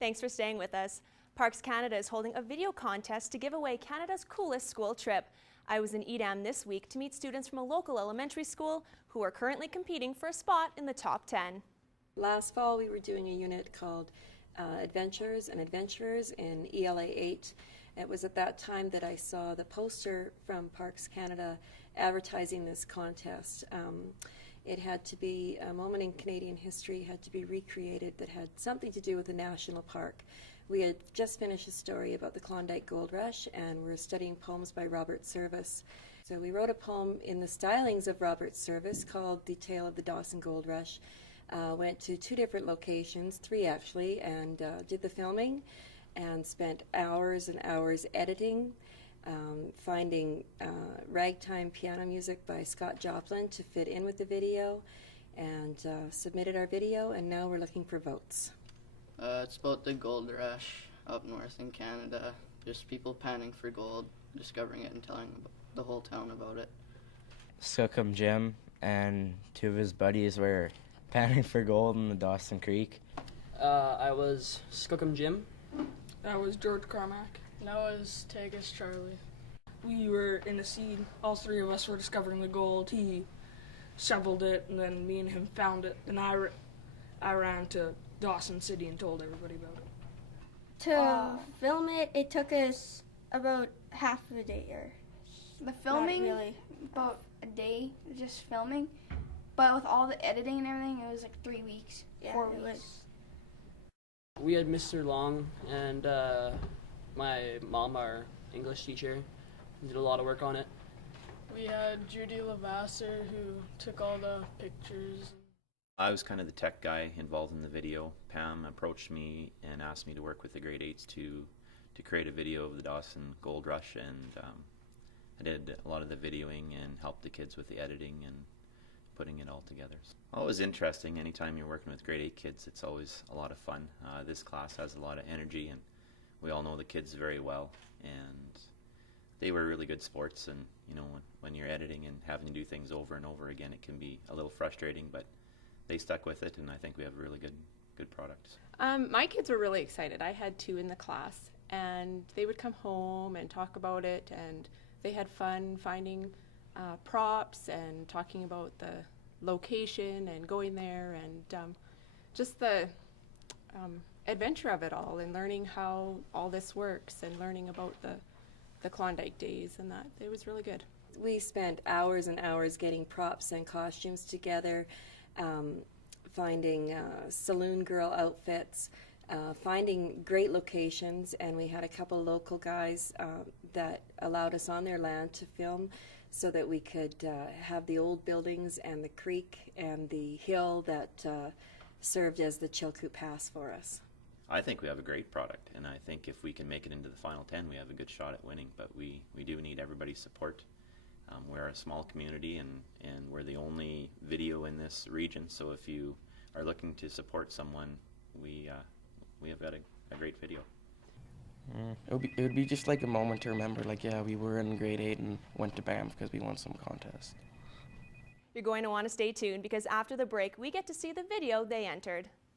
Thanks for staying with us. Parks Canada is holding a video contest to give away Canada's coolest school trip. I was in Edam this week to meet students from a local elementary school who are currently competing for a spot in the top 10. Last fall we were doing a unit called Adventures and Adventurers in ELA 8. It was at that time that I saw the poster from Parks Canada advertising this contest. It had to be a moment in Canadian history, had to be recreated that had something to do with the national park. We had just finished a story about the Klondike Gold Rush, and we're studying poems by Robert Service. So we wrote a poem in the stylings of Robert Service called The Tale of the Dawson Gold Rush. Went to 2 different locations, 3 actually, and did the filming and spent hours and hours editing, finding ragtime piano music by Scott Joplin to fit in with the video, and submitted our video, and now we're looking for votes. It's about the gold rush up north in Canada, just people panning for gold, discovering it and telling the whole town about it. Skookum Jim and 2 of his buddies were panning for gold in the Dawson Creek. I was Skookum Jim. That was George Carmack. That was Tegas Charlie. We were in the sea. All 3 of us were discovering the gold. He shoveled it, and then me and him found it. And I ran to Dawson City and told everybody about it. To film it, it took us about half of a day. Or the filming, not really. About a day, just filming. But with all the editing and everything, it was like 3 weeks, 4 weeks. We had Mr. Long and my mom, our English teacher, did a lot of work on it. We had Judy Lavasser who took all the pictures. I was kind of the tech guy involved in the video. Pam approached me and asked me to work with the grade 8s to create a video of the Dawson Gold Rush, and I did a lot of the videoing and helped the kids with the editing and putting it all together. Well, it was interesting. Anytime you're working with grade 8 kids, it's always a lot of fun. This class has a lot of energy, and we all know the kids very well, and they were really good sports. And you know, when you're editing and having to do things over and over again, it can be a little frustrating, but they stuck with it, and I think we have a really good product. My kids were really excited. I had 2 in the class, and they would come home and talk about it, and they had fun finding props and talking about the location and going there, and just the adventure of it all, and learning how all this works, and learning about the Klondike days, and that it was really good. We spent hours and hours getting props and costumes together, finding saloon girl outfits, finding great locations, and we had a couple local guys that allowed us on their land to film so that we could have the old buildings and the creek and the hill that served as the Chilkoot Pass for us. I think we have a great product, and I think if we can make it into the final 10, we have a good shot at winning, but we do need everybody's support. We're a small community, and we're the only video in this region, so if you are looking to support someone, we have got a great video. It would be just like a moment to remember, like, yeah, we were in grade 8 and went to Banff because we won some contest. You're going to want to stay tuned, because after the break, we get to see the video they entered.